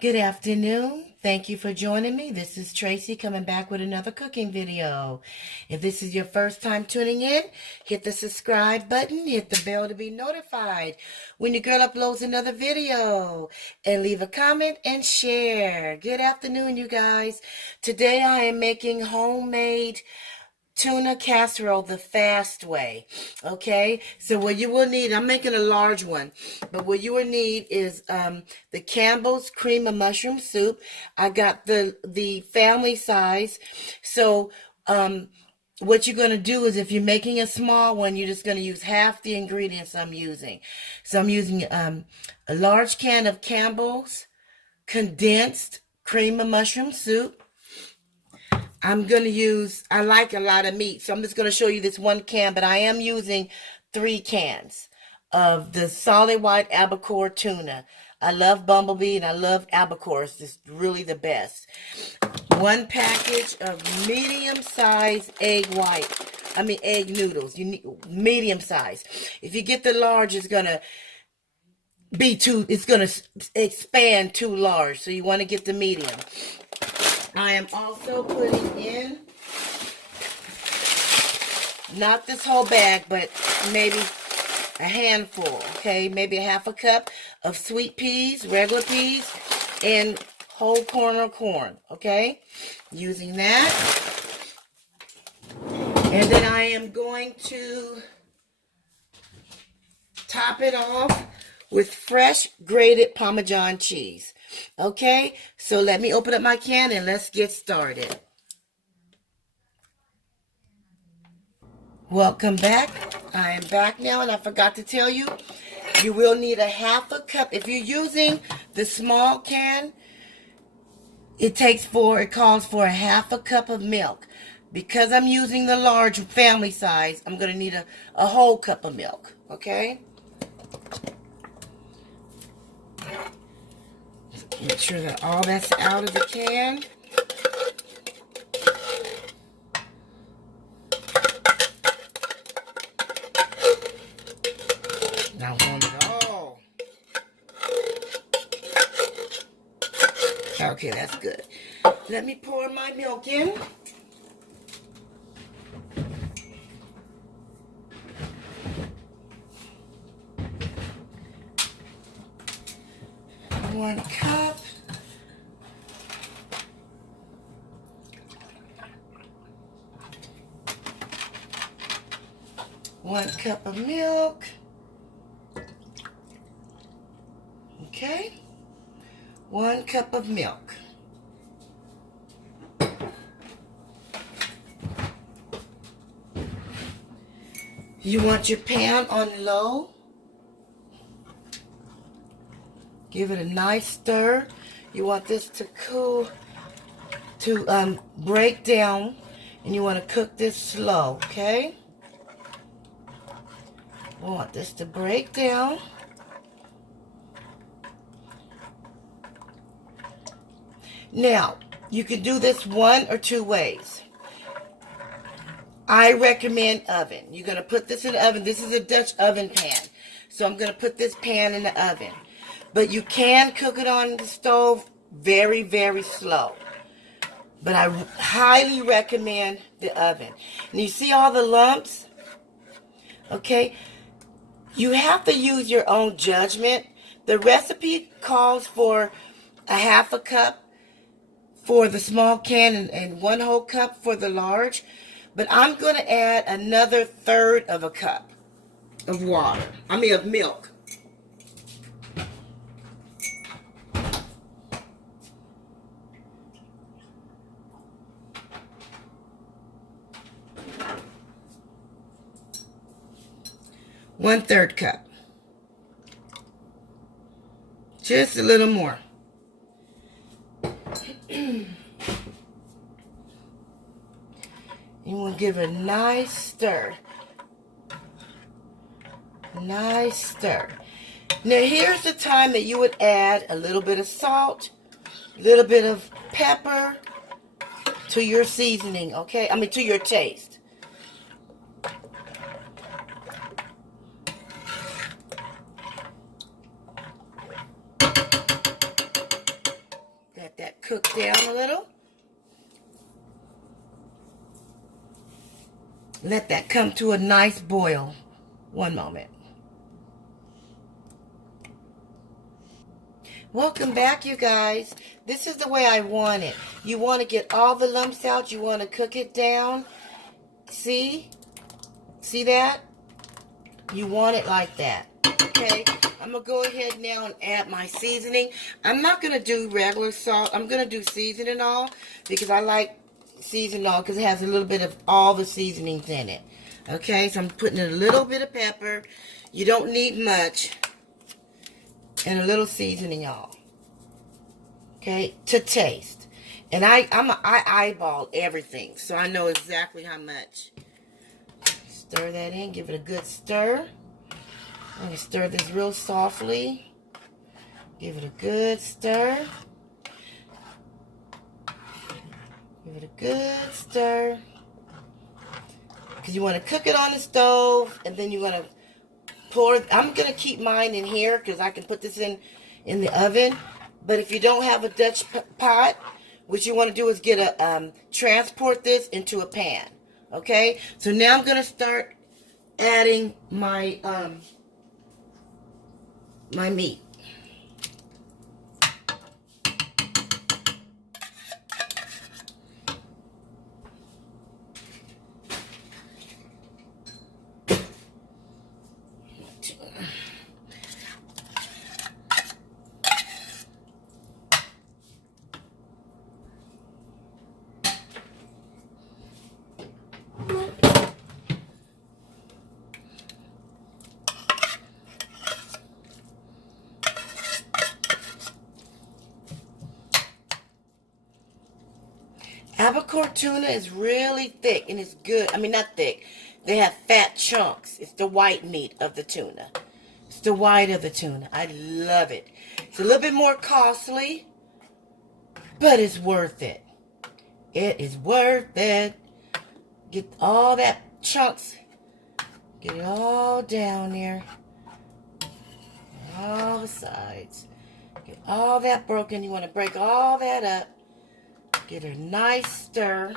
Good afternoon. Thank you for joining me. This is Tracy coming back with another cooking video. If this is your first time tuning in, hit the subscribe button, hit the bell to be notified when your girl uploads another video, and leave a comment and share. Good afternoon, you guys. Today I am making homemade tuna casserole the fast way. Okay, so what you will need, I'm making a large one, but what you will need is the Campbell's cream of mushroom soup. I got the family size. So what you're going to do is, if you're making a small one, you're just going to use half the ingredients I'm using. So I'm using a large can of Campbell's condensed cream of mushroom soup. I'm going to use, I like a lot of meat, so I'm just going to show you this one can, but I am using 3 cans of the solid white albacore tuna. I love Bumblebee and I love albacore. It's just really the best. 1 package of medium-sized egg noodles. You need medium size. If you get the large, it's going to expand too large, so you want to get the medium. I am also putting in, not this whole bag, but maybe a handful, okay? Maybe a half a cup of sweet peas, regular peas, and whole corn, okay? Using that. And then I am going to top it off with fresh grated Parmesan cheese. Okay, so let me open up my can and let's get started. Welcome back. I am back now, and I forgot to tell you, you will need a half a cup. If you're using the small can, it calls for a half a cup of milk. Because I'm using the large family size, I'm going to need a whole cup of milk, okay? Make sure that all that's out of the can. Now hold it all. Okay, that's good. Let me pour my milk in. One cup. One cup of milk. Okay. 1 cup of milk. You want your pan on low. Give it a nice stir. You want this to cool, to break down, and you want to cook this slow, okay? I want this to break down. Now, you can do this 1 or 2 ways. I recommend oven. You're going to put this in the oven. This is a Dutch oven pan. So I'm going to put this pan in the oven. But you can cook it on the stove very, very slow. But I highly recommend the oven. And you see all the lumps? Okay? You have to use your own judgment. The recipe calls for a half a cup for the small can and 1 whole cup for the large. But I'm going to add another 1/3 of a cup of of milk. One-third cup. Just a little more. You want to give it a nice stir. Nice stir. Now here's the time that you would add a little bit of salt, a little bit of pepper to your seasoning, okay? To your taste. cook down a little. Let that come to a nice boil. One moment. Welcome back, you guys. This is the way I want it. You want to get all the lumps out. You want to cook it down. See? See that? You want it like that. Okay? I'm going to go ahead now and add my seasoning. I'm not going to do regular salt. I'm going to do seasoning all because I like seasoning all because it has a little bit of all the seasonings in it. Okay? So I'm putting in a little bit of pepper. You don't need much. And a little seasoning all. Okay? To taste. And I eyeball everything. So I know exactly how much. Stir that in. Give it a good stir. I'm going to stir this real softly. Give it a good stir. Give it a good stir. Because you want to cook it on the stove. And then you want to pour it. I'm going to keep mine in here because I can put this in the oven. But if you don't have a Dutch pot, what you want to do is get a transport this into a pan. Okay? So now I'm going to start adding my my meat. Albacore tuna is really thick and it's good. I mean, not thick. They have fat chunks. It's the white meat of the tuna. It's the white of the tuna. I love it. It's a little bit more costly, but it's worth it. It is worth it. Get all that chunks. Get it all down there. All the sides. Get all that broken. You want to break all that up. Get a nice stir.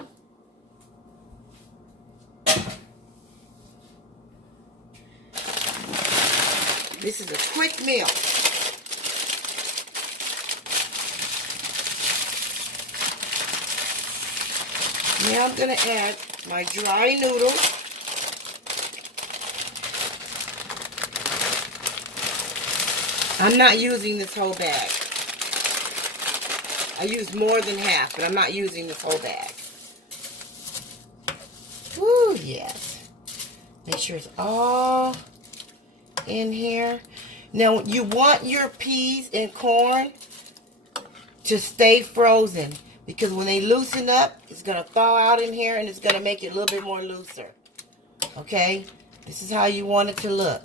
This is a quick meal. Now I'm going to add my dry noodles. I'm not using this whole bag. I use more than half, but I'm not using this whole bag. Woo, yes. Make sure it's all in here. Now, you want your peas and corn to stay frozen because when they loosen up, it's going to thaw out in here and it's going to make it a little bit more looser. Okay? This is how you want it to look.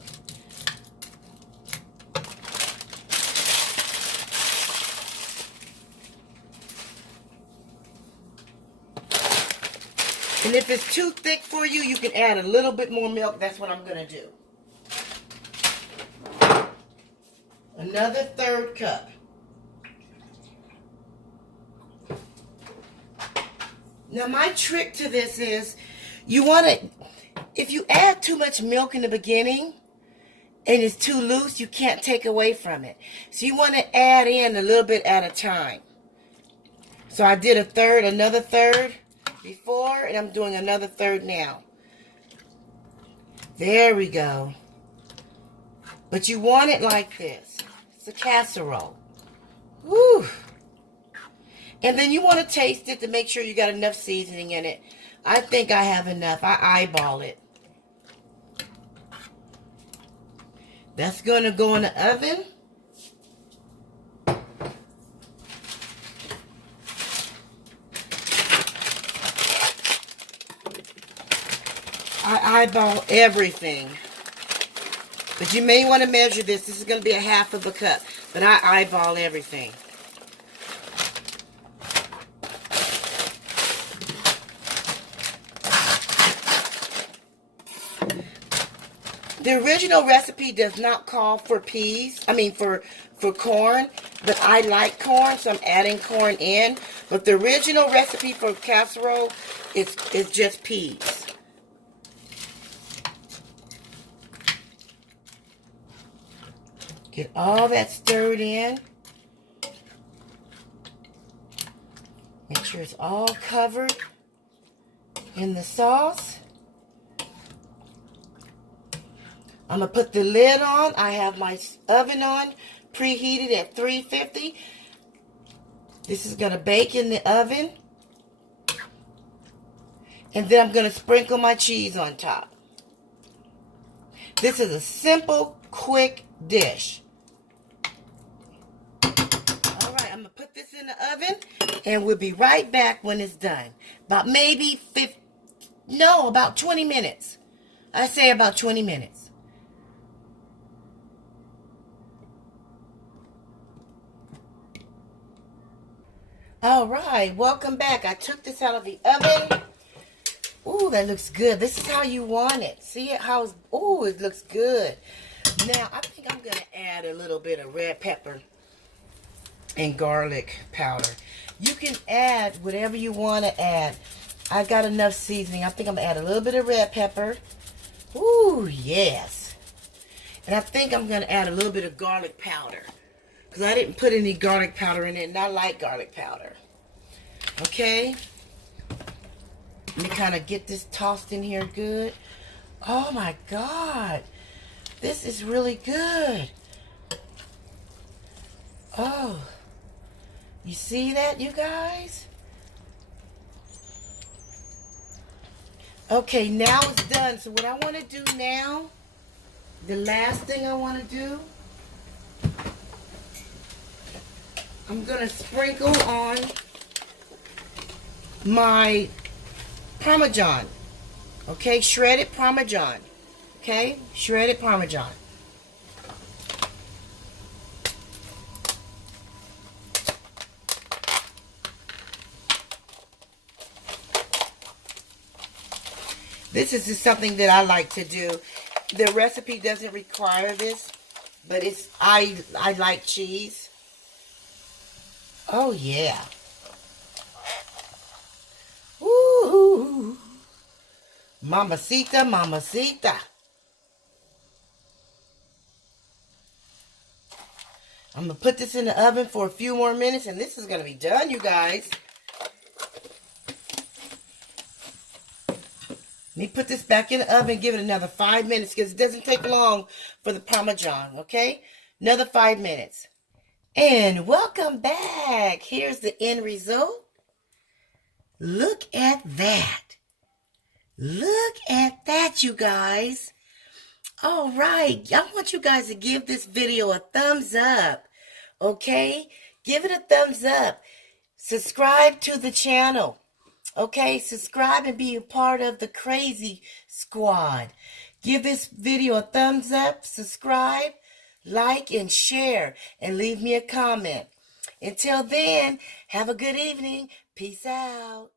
And if it's too thick for you, you can add a little bit more milk. That's what I'm going to do. Another 1/3 cup. Now my trick to this is, you want to, if you add too much milk in the beginning and it's too loose, you can't take away from it. So you want to add in a little bit at a time. So I did another third before, and I'm doing another 1/3 now. There we go. But you want it like this. It's a casserole. Woo! And then you want to taste it to make sure you got enough seasoning in it. I think I have enough. I eyeball it. That's going to go in the oven. I eyeball everything. But you may want to measure this. This is going to be a 1/2 cup. But I eyeball everything. The original recipe does not call for peas. I mean for corn, but I like corn, so I'm adding corn in. But the original recipe for casserole is just peas. Get all that stirred in. Make sure it's all covered in the sauce. I'm going to put the lid on. I have my oven on, preheated at 350. This is going to bake in the oven. And then I'm going to sprinkle my cheese on top. This is a simple, quick dish. All right, I'm going to put this in the oven, and we'll be right back when it's done. About maybe about 20 minutes. I say about 20 minutes. All right, welcome back. I took this out of the oven. Ooh, that looks good. This is how you want it. See it? Ooh, it looks good. Now, I think I'm going to add a little bit of red pepper and garlic powder. You can add whatever you want to add. I got enough seasoning. I think I'm going to add a little bit of red pepper. Ooh, yes. And I think I'm going to add a little bit of garlic powder, because I didn't put any garlic powder in it, and I like garlic powder. Okay. Let me kind of get this tossed in here good. Oh my God. This is really good. Oh. You see that, you guys? Okay, now it's done. So what I want to do now, the last thing I want to do, I'm going to sprinkle on my Parmesan. Okay, shredded Parmesan. Okay, shredded Parmesan. This is just something that I like to do. The recipe doesn't require this, but I like cheese. Oh yeah. Woo! Mamacita, mamacita. I'm going to put this in the oven for a few more minutes, and this is going to be done, you guys. Let me put this back in the oven, give it another 5 minutes, because it doesn't take long for the Parmesan, okay? Another 5 minutes. And welcome back. Here's the end result. Look at that. Look at that, you guys. All right. I want you guys to give this video a thumbs up. Okay? Give it a thumbs up. Subscribe to the channel. Okay? Subscribe and be a part of the Crazy Squad. Give this video a thumbs up. Subscribe, like, and share. And leave me a comment. Until then, have a good evening. Peace out.